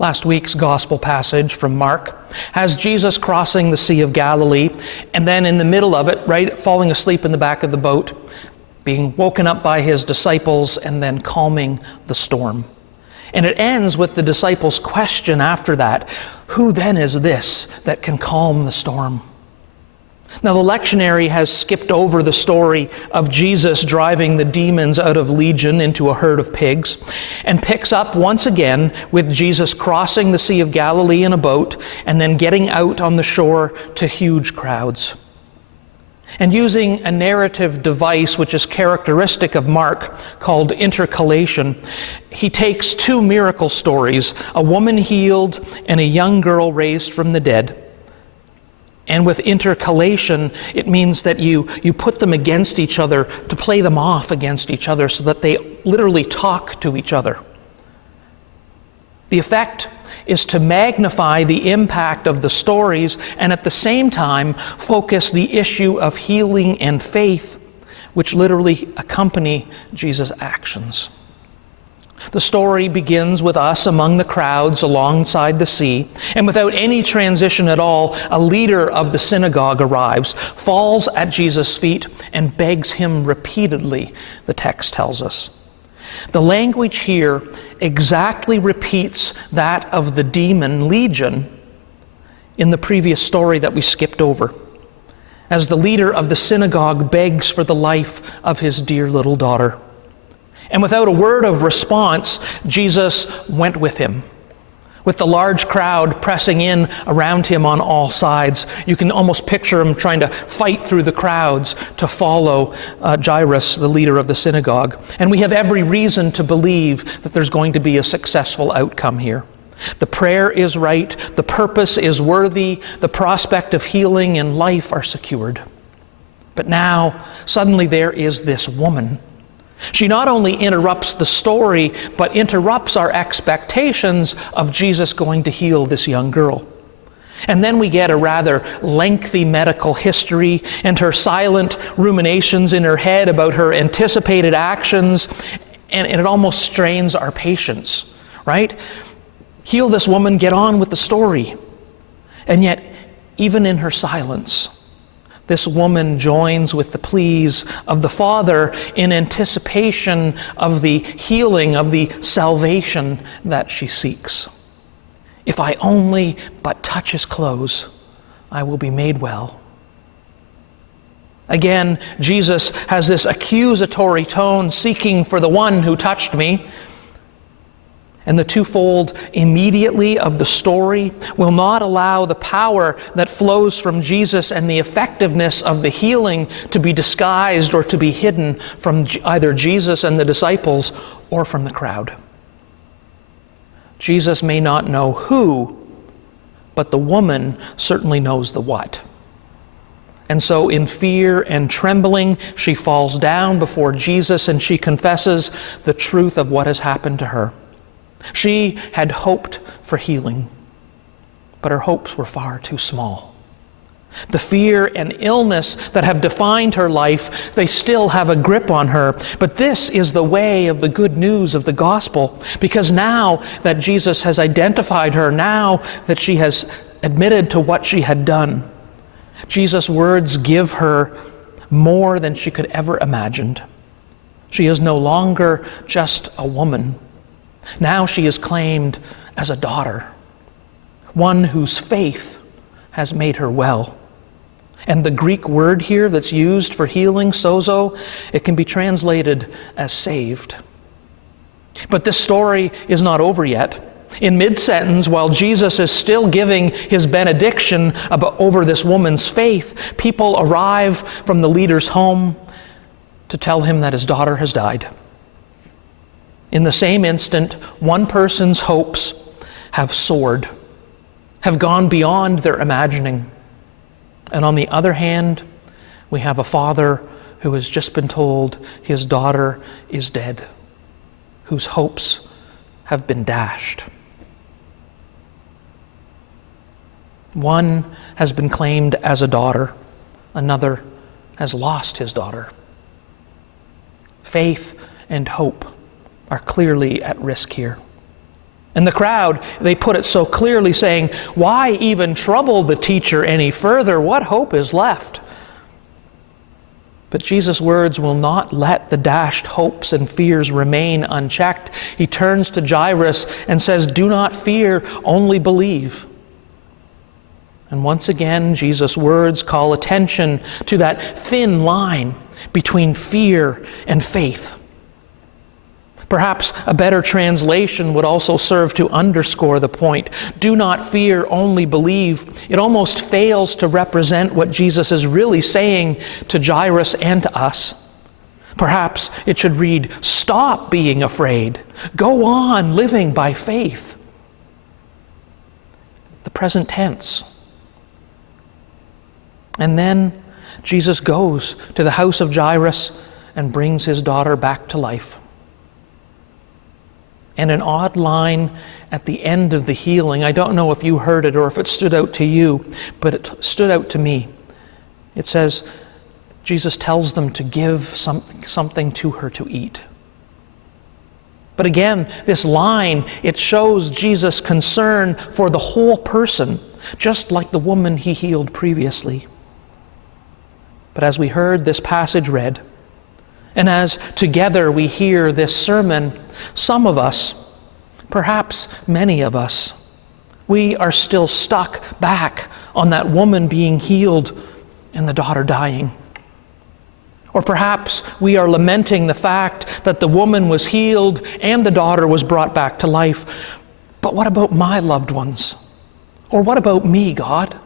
Last week's gospel passage from Mark has Jesus crossing the Sea of Galilee, and then in the middle of it, right, falling asleep in the back of the boat, being woken up by his disciples, and then calming the storm. And it ends with the disciples' question after that, who then is this that can calm the storm? Now, the lectionary has skipped over the story of Jesus driving the demons out of Legion into a herd of pigs and picks up once again with Jesus crossing the Sea of Galilee in a boat and then getting out on the shore to huge crowds. And using a narrative device which is characteristic of Mark called intercalation, he takes two miracle stories, a woman healed and a young girl raised from the dead. And with intercalation, it means that you put them against each other to play them off against each other so that they literally talk to each other. The effect is to magnify the impact of the stories and at the same time focus the issue of healing and faith, which literally accompany Jesus' actions. The story begins with us among the crowds alongside the sea, and without any transition at all, a leader of the synagogue arrives, falls at Jesus' feet, and begs him repeatedly, the text tells us. The language here exactly repeats that of the demon Legion in the previous story that we skipped over, as the leader of the synagogue begs for the life of his dear little daughter. And without a word of response, Jesus went with him, with the large crowd pressing in around him on all sides. You can almost picture him trying to fight through the crowds to follow Jairus, the leader of the synagogue. And we have every reason to believe that there's going to be a successful outcome here. The prayer is right, the purpose is worthy, the prospect of healing and life are secured. But now, suddenly there is this woman. She not only interrupts the story, but interrupts our expectations of Jesus going to heal this young girl. And then we get a rather lengthy medical history and her silent ruminations in her head about her anticipated actions, and it almost strains our patience, right? Heal this woman, get on with the story. And yet, even in her silence, this woman joins with the pleas of the Father in anticipation of the healing, of the salvation that she seeks. If I only but touch his clothes, I will be made well. Again, Jesus has this accusatory tone, seeking for the one who touched me. And the twofold immediately of the story will not allow the power that flows from Jesus and the effectiveness of the healing to be disguised or to be hidden from either Jesus and the disciples or from the crowd. Jesus may not know who, but the woman certainly knows the what. And so in fear and trembling, she falls down before Jesus and she confesses the truth of what has happened to her. She had hoped for healing, but her hopes were far too small. The fear and illness that have defined her life, they still have a grip on her. But this is the way of the good news of the gospel, because now that Jesus has identified her, now that she has admitted to what she had done, Jesus' words give her more than she could ever imagined. She is no longer just a woman. Now she is claimed as a daughter, one whose faith has made her well. And the Greek word here that's used for healing, sozo, it can be translated as saved. But this story is not over yet. In mid-sentence, while Jesus is still giving his benediction over this woman's faith, people arrive from the leader's home to tell him that his daughter has died. In the same instant, one person's hopes have soared, have gone beyond their imagining. And on the other hand, we have a father who has just been told his daughter is dead, whose hopes have been dashed. One has been claimed as a daughter, another has lost his daughter. Faith and hope are clearly at risk here. And the crowd, they put it so clearly, saying, "Why even trouble the teacher any further? What hope is left?" But Jesus' words will not let the dashed hopes and fears remain unchecked. He turns to Jairus and says, "Do not fear, only believe." And once again, Jesus' words call attention to that thin line between fear and faith. Perhaps a better translation would also serve to underscore the point. Do not fear, only believe. It almost fails to represent what Jesus is really saying to Jairus and to us. Perhaps it should read, stop being afraid. Go on living by faith. The present tense. And then Jesus goes to the house of Jairus and brings his daughter back to life. And an odd line at the end of the healing, I don't know if you heard it or if it stood out to you, but it stood out to me. It says, Jesus tells them to give something to her to eat. But again, this line, it shows Jesus' concern for the whole person, just like the woman he healed previously. But as we heard this passage read, and as together we hear this sermon, some of us, perhaps many of us, we are still stuck back on that woman being healed and the daughter dying. Or perhaps we are lamenting the fact that the woman was healed and the daughter was brought back to life. But what about my loved ones? Or what about me, God?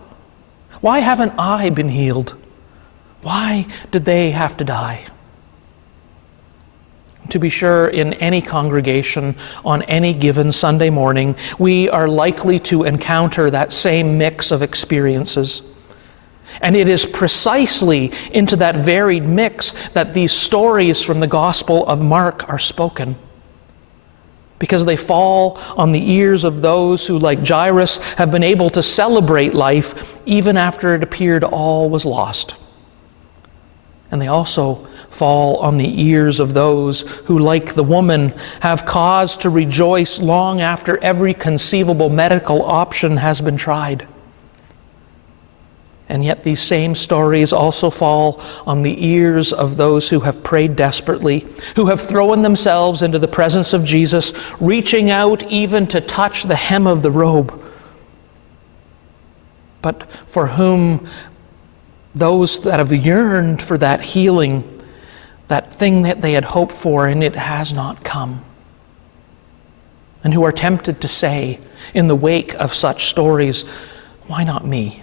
Why haven't I been healed? Why did they have to die? To be sure, in any congregation on any given Sunday morning, we are likely to encounter that same mix of experiences. And it is precisely into that varied mix that these stories from the Gospel of Mark are spoken, because they fall on the ears of those who, like Jairus, have been able to celebrate life even after it appeared all was lost. And they also fall on the ears of those who, like the woman, have cause to rejoice long after every conceivable medical option has been tried. And yet these same stories also fall on the ears of those who have prayed desperately, who have thrown themselves into the presence of Jesus, reaching out even to touch the hem of the robe, but for whom those that have yearned for that healing, that thing that they had hoped for, and it has not come. And who are tempted to say, in the wake of such stories, why not me?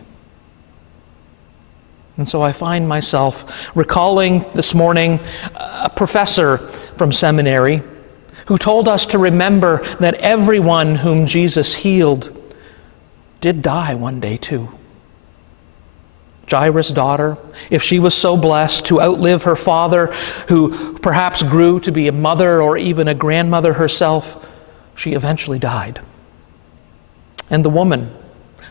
And so I find myself recalling this morning a professor from seminary who told us to remember that everyone whom Jesus healed did die one day too. Jairus' daughter, if she was so blessed to outlive her father, who perhaps grew to be a mother or even a grandmother herself, she eventually died. And the woman,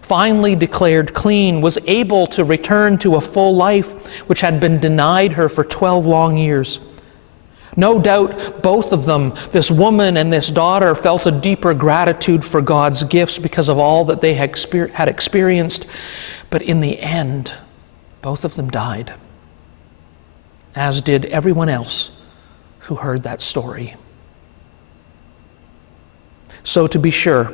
finally declared clean, was able to return to a full life which had been denied her for 12 long years. No doubt both of them, this woman and this daughter, felt a deeper gratitude for God's gifts because of all that they had experienced. But in the end, both of them died, as did everyone else who heard that story. So to be sure,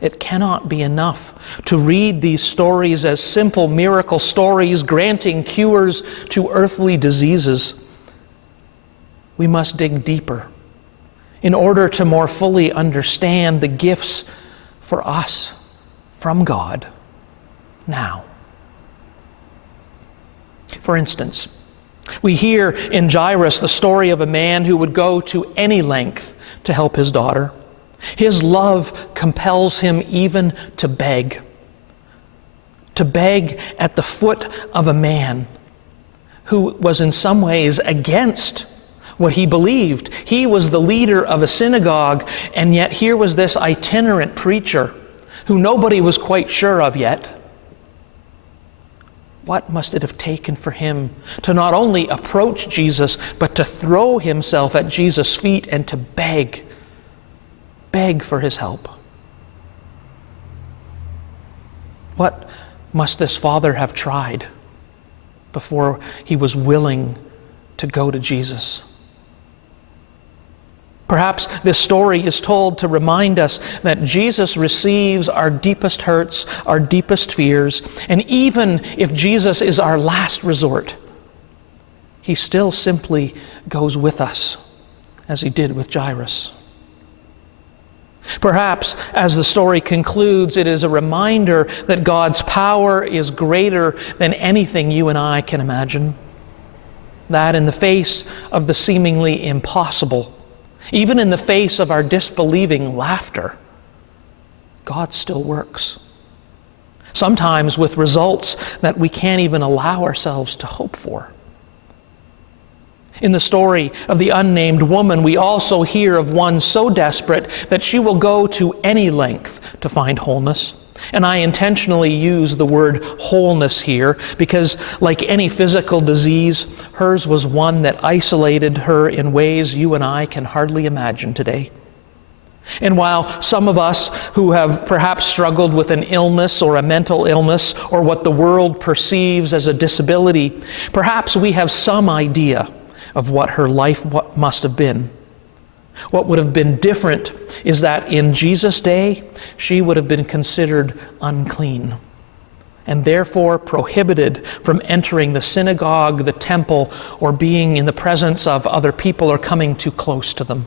it cannot be enough to read these stories as simple miracle stories granting cures to earthly diseases. We must dig deeper in order to more fully understand the gifts for us from God now. For instance, we hear in Jairus the story of a man who would go to any length to help his daughter. His love compels him even to beg at the foot of a man who was in some ways against what he believed. He was the leader of a synagogue, and yet here was this itinerant preacher who nobody was quite sure of yet. What must it have taken for him to not only approach Jesus, but to throw himself at Jesus' feet and to beg beg for his help. What must this father have tried before he was willing to go to Jesus? Perhaps this story is told to remind us that Jesus receives our deepest hurts, our deepest fears, and even if Jesus is our last resort, he still simply goes with us, as he did with Jairus. Perhaps, as the story concludes, it is a reminder that God's power is greater than anything you and I can imagine. That in the face of the seemingly impossible, even in the face of our disbelieving laughter, God still works. Sometimes with results that we can't even allow ourselves to hope for. In the story of the unnamed woman, we also hear of one so desperate that she will go to any length to find wholeness. And I intentionally use the word wholeness here because, like any physical disease, hers was one that isolated her in ways you and I can hardly imagine today. And while some of us who have perhaps struggled with an illness or a mental illness or what the world perceives as a disability, perhaps we have some idea of what her life must have been. What would have been different is that in Jesus' day, she would have been considered unclean and therefore prohibited from entering the synagogue, the temple, or being in the presence of other people or coming too close to them.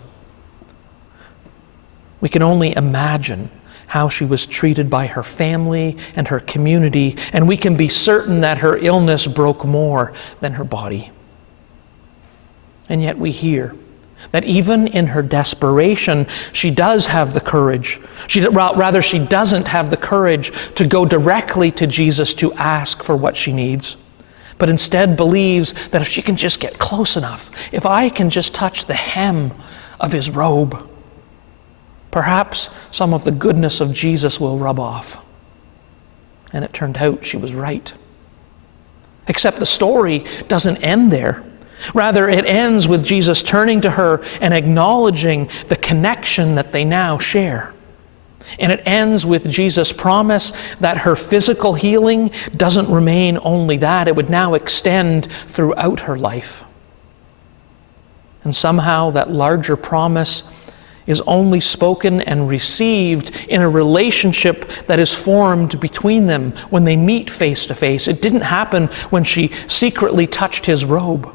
We can only imagine how she was treated by her family and her community, and we can be certain that her illness broke more than her body. And yet we hear that even in her desperation, she does have the courage. She doesn't have the courage to go directly to Jesus to ask for what she needs, but instead believes that if she can just get close enough, if I can just touch the hem of his robe, perhaps some of the goodness of Jesus will rub off. And it turned out she was right. Except the story doesn't end there. Rather, it ends with Jesus turning to her and acknowledging the connection that they now share. And it ends with Jesus' promise that her physical healing doesn't remain only that, it would now extend throughout her life. And somehow that larger promise is only spoken and received in a relationship that is formed between them when they meet face to face. It didn't happen when she secretly touched his robe.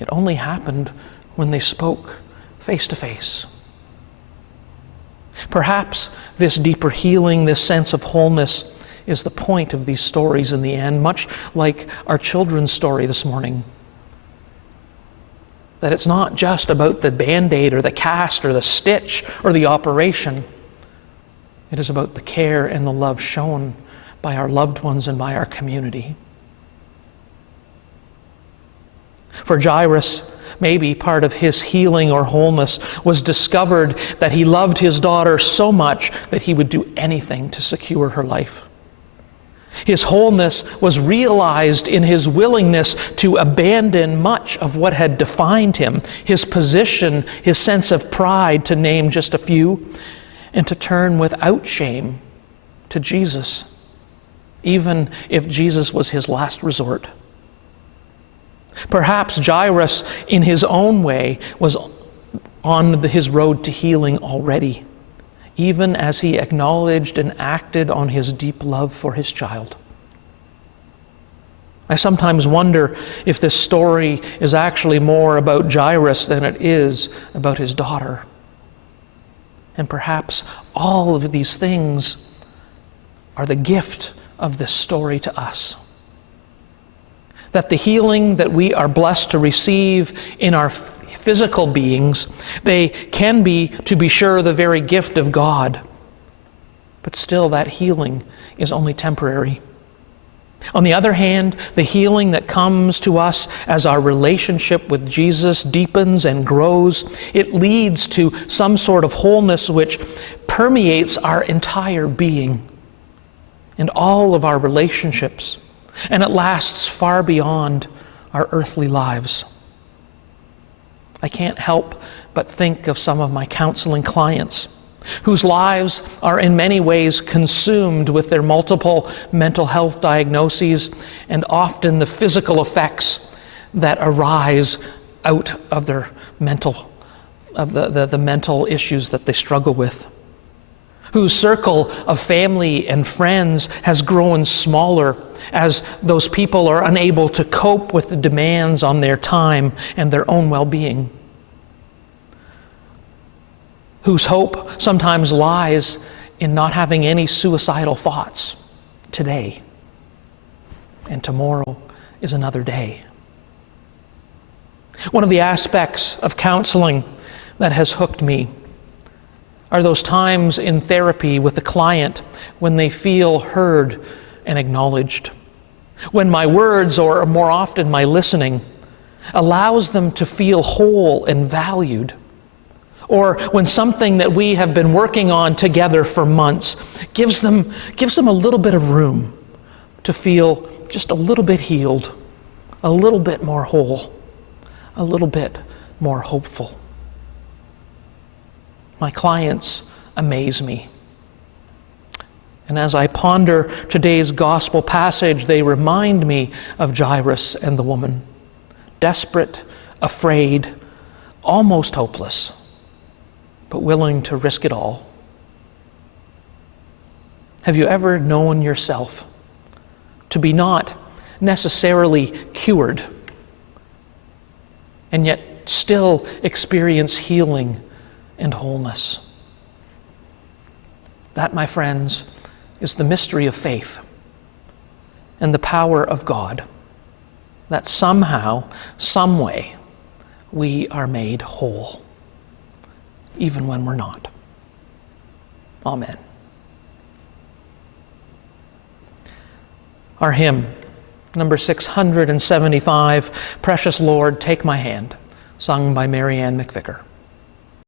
It only happened when they spoke face to face. Perhaps this deeper healing, this sense of wholeness, is the point of these stories in the end, much like our children's story this morning. That it's not just about the Band-Aid or the cast or the stitch or the operation. It is about the care and the love shown by our loved ones and by our community. For Jairus, maybe part of his healing or wholeness was discovered that he loved his daughter so much that he would do anything to secure her life. His wholeness was realized in his willingness to abandon much of what had defined him, his position, his sense of pride, to name just a few, and to turn without shame to Jesus, even if Jesus was his last resort. Perhaps Jairus, in his own way, was on his road to healing already, even as he acknowledged and acted on his deep love for his child. I sometimes wonder if this story is actually more about Jairus than it is about his daughter. And perhaps all of these things are the gift of this story to us. That the healing that we are blessed to receive in our physical beings, they can be, to be sure, the very gift of God. But still, that healing is only temporary. On the other hand, the healing that comes to us as our relationship with Jesus deepens and grows, it leads to some sort of wholeness which permeates our entire being and all of our relationships. And it lasts far beyond our earthly lives. I can't help but think of some of my counseling clients whose lives are in many ways consumed with their multiple mental health diagnoses and often the physical effects that arise out of their mental, of the mental issues that they struggle with, whose circle of family and friends has grown smaller as those people are unable to cope with the demands on their time and their own well-being, whose hope sometimes lies in not having any suicidal thoughts today, and tomorrow is another day. One of the aspects of counseling that has hooked me are those times in therapy with the client when they feel heard and acknowledged, when my words, or more often my listening, allows them to feel whole and valued, or when something that we have been working on together for months gives them a little bit of room to feel just a little bit healed, a little bit more whole, a little bit more hopeful. My clients amaze me. And as I ponder today's gospel passage, they remind me of Jairus and the woman, desperate, afraid, almost hopeless, but willing to risk it all. Have you ever known yourself to be not necessarily cured, and yet still experience healing and wholeness? That, my friends, is the mystery of faith and the power of God, that somehow, some way, we are made whole, even when we're not. Amen. Our hymn, number 675, Precious Lord, Take My Hand, sung by Mary Ann McVicker.